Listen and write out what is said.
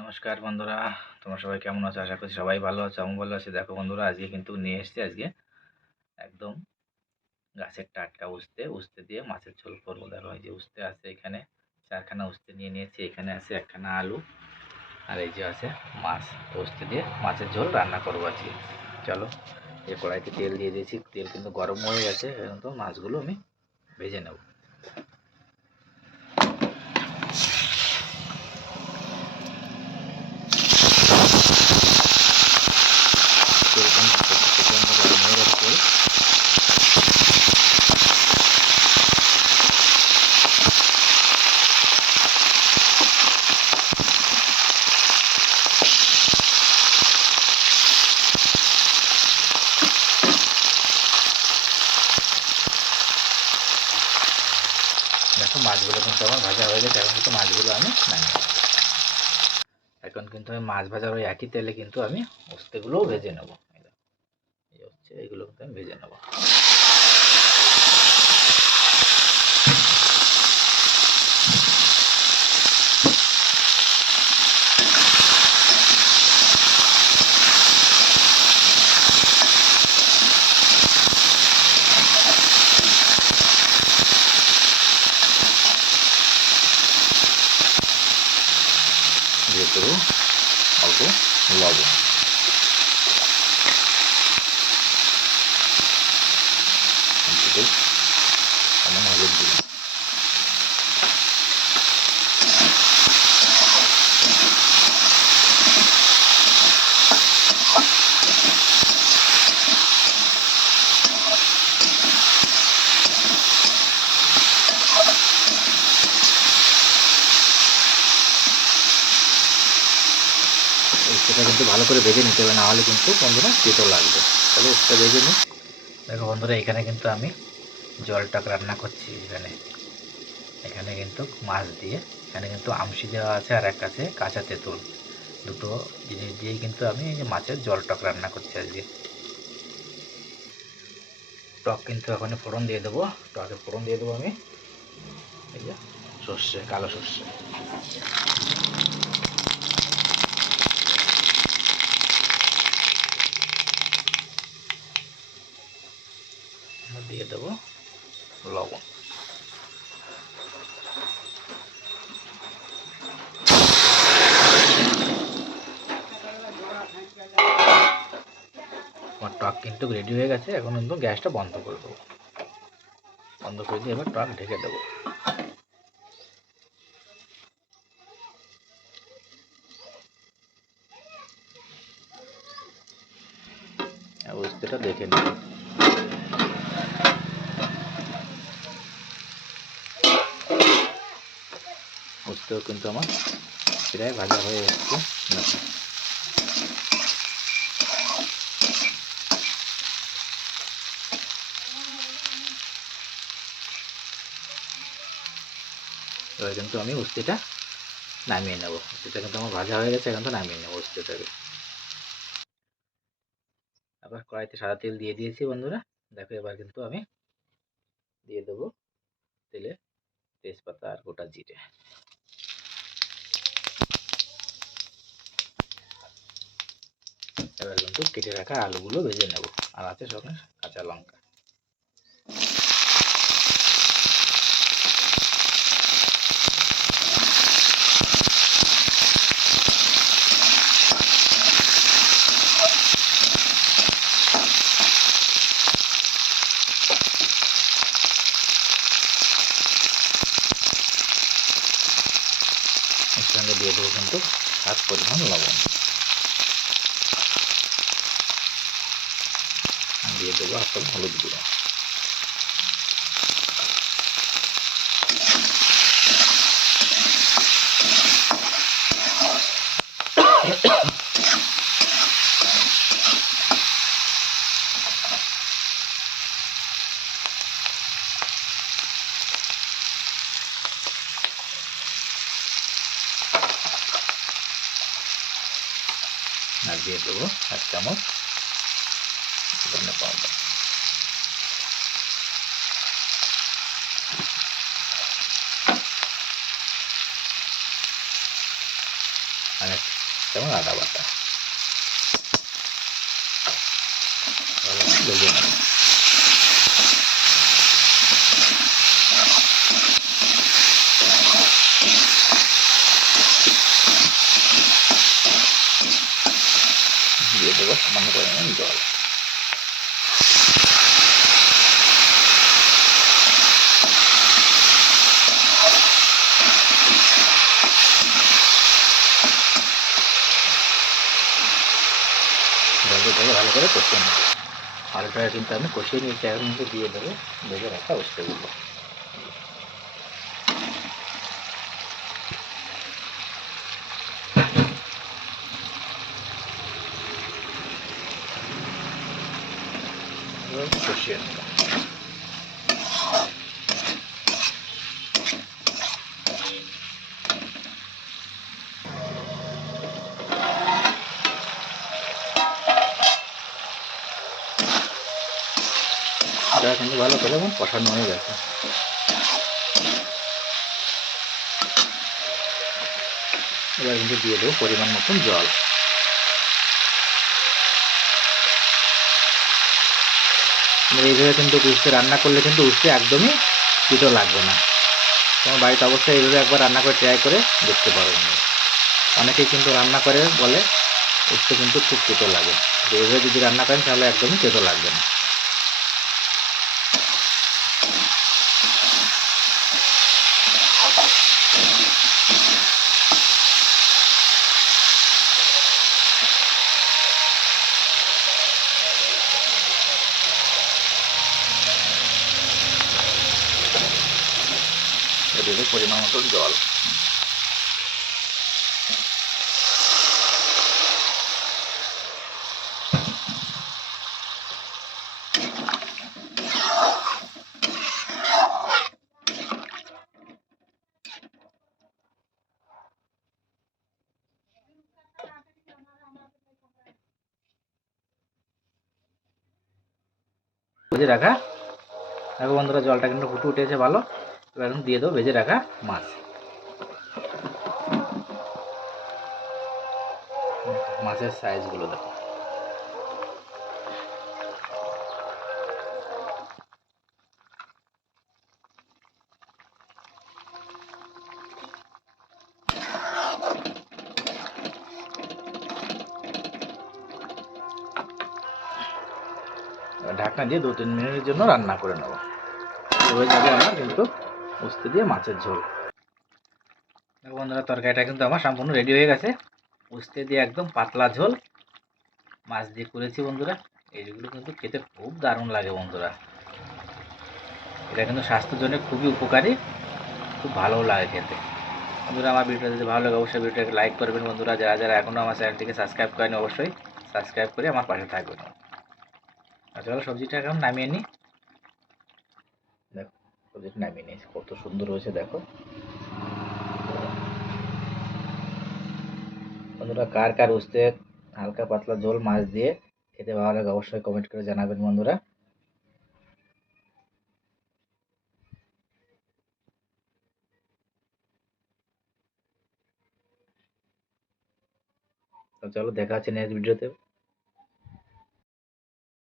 নমস্কার বন্ধুরা, তোমরা সবাই কেমন আছো? আশা করছি সবাই ভালো আছো। আমি ভালো আছি। দেখো বন্ধুরা, আজকে কিন্তু নিয়ে এসেছি একদম গাছের টাটকা উস্তে দিয়ে মাছের ঝোল করবো। দেখো এই যে উস্তে আছে, এখানে 4খানা উস্তে নিয়ে নিয়েছি, এখানে আছে 1খানা আলু, আর এই যে আছে মাছ। উস্তে দিয়ে মাছের ঝোল রান্না করবো আজকে। চলো, এই কড়াইতে তেল দিয়ে দিয়েছি, তেল কিন্তু গরম হয়ে গেছে। এখন তো মাছগুলো আমি ভেজে নেব। তেল কিন্তু গরম হয়ে গেছে। দেখো মাছগুলো কিন্তু আমার ভাজা হয়ে গেছে। এখন কিন্তু মাছগুলো আমি নামিয়ে নেব। এখন কিন্তু আমি মাছ ভাজার ওই একই তেলে কিন্তু আমি উস্তেগুলোও ভেজে নেবো। এই হচ্ছে, এইগুলো কিন্তু আমি ভেজে নেবো। দিয়ে দেবো অল্প লবণ, এমন হলুদ দিলাম। সেটা কিন্তু ভালো করে ভেজে নিতে হবে, না হলে কিন্তু বন্ধুরা তেতো লাগবে। তাহলে সেটা ভেজে নিই। দেখো বন্ধুরা, এখানে কিন্তু আমি জলটা রান্না করছি। এখানে কিন্তু মাছ দিয়ে, এখানে কিন্তু আমশি দেওয়া আছে, আর এক আছে কাঁচা তেঁতুল। দুটো জিনিস দিয়েই কিন্তু আমি এই যে মাছের জলটক রান্না করছি আজকে। টক কিন্তু এখন ফোড়ন দিয়ে দেবো। টকে ফোড়ন দিয়ে দেবো আমি এই যে সর্ষে, কালো সর্ষে দিয়ে দেবো, লবণ। আমার টক কিন্তু রেডি হয়ে গেছে। এখন কিন্তু গ্যাসটা বন্ধ করে দেবো। বন্ধ করে দিয়ে এবার টক ঢেকে দেবো। উস্তেটা দেখে নিই। উস্তেও কিন্তু আমার প্রায় ভাজা হয়ে এসছে। এবার কিন্তু আমি উস্তিটা নামিয়ে নেবো। উস্তিটা কিন্তু আমার ভাজা হয়ে গেছে। এখন তো নামিয়ে নেবো উস্তিটাকে। আবার কড়াইতে সাদা তেল দিয়ে দিয়েছি বন্ধুরা। দেখো এবার কিন্তু আমি দিয়ে দেবো তেলে তেজপাতা আর গোটা জিরে। এবার কিন্তু কেটে রাখা আলুগুলো ভেজে নেব, আর আছে সঙ্গে কাঁচা লঙ্কা। এর সঙ্গে দিয়ে দেবো কিন্তু স্বাদ পরিমাণ লবণ, দিয়ে দেবো আসল হলুদ গুঁড়ো। আর দিয়ে দেবো 1 চামচ ধনে পাউডার। আর এক চামচ আদা বাটা ভেজে নেব। দিয়ে দেবো সামান্য পরিমাণ জল। জলটাকে ভালো করে কষিয়ে নেব। আলুটাকে কিন্তু আমি কষিয়ে নিয়েছি, এখন কিন্তু দিয়ে দেবো ভেজে রাখা উস্তেগুলো। কষিয়ে নেব। এটা কিন্তু ভালো করে আমার কষানো হয়ে গেছে। এবার কিন্তু দিয়ে দেবো পরিমাণ মতন জল। এইভাবে কিন্তু উস্তে রান্না করলে কিন্তু উস্তে একদমই তিতো লাগবে না। তোমার বাড়িতে অবশ্যই এইভাবে একবার রান্না করে ট্রাই করে দেখতে পারো। অনেকেই কিন্তু রান্না করে বলে উস্তে কিন্তু খুব তিতো লাগে, এইভাবে যদি রান্না করেন তাহলে একদমই তিতো লাগবে না। এদিকে পরিমাণ মতো জল। ভেজে রাখা দেখো বন্ধুরা, জলটা কিন্তু ফুটে উঠেছে ভালো। এবার এখন দিয়ে দেবো ভেজে রাখা মাছ। মাছের সাইজগুলো দেখো। ঢাকনা দিয়ে 2-3 মিনিটের জন্য রান্না করে নেব। হয়ে যাবে আমার কিন্তু উস্তে দিয়ে মাছের ঝোল। দেখো বন্ধুরা, তরকারিটা কিন্তু আমার সম্পূর্ণ রেডি হয়ে গেছে। উস্তে দিয়ে একদম পাতলা ঝোল মাছ দিয়ে করেছি বন্ধুরা। এইগুলো কিন্তু খেতে খুব দারুণ লাগে বন্ধুরা। এটা কিন্তু স্বাস্থ্যের জন্য খুবই উপকারী, খুব ভালোও লাগে খেতে। বন্ধুরা, আমার ভিডিওটা যদি ভালো লাগে অবশ্যই ভিডিওটাকে লাইক করবেন। বন্ধুরা, যারা যারা এখনও আমার চ্যানেলটিকে সাবস্ক্রাইব করেন অবশ্যই সাবস্ক্রাইব করে আমার পাশে থাকবেন। আর চলো সবজিটা এখন নামিয়ে নিই। দেখো সবজিটা নামিয়ে নিয়েছি, কত সুন্দর হয়েছে দেখো। বন্ধুরা, কার কার উস্তে হালকা পাতলা ঝোল মাছ দিয়ে খেতে ভালো লাগে অবশ্যই কমেন্ট করে জানাবেন বন্ধুরা। তো চলো দেখা হচ্ছে নেক্সট ভিডিওতে।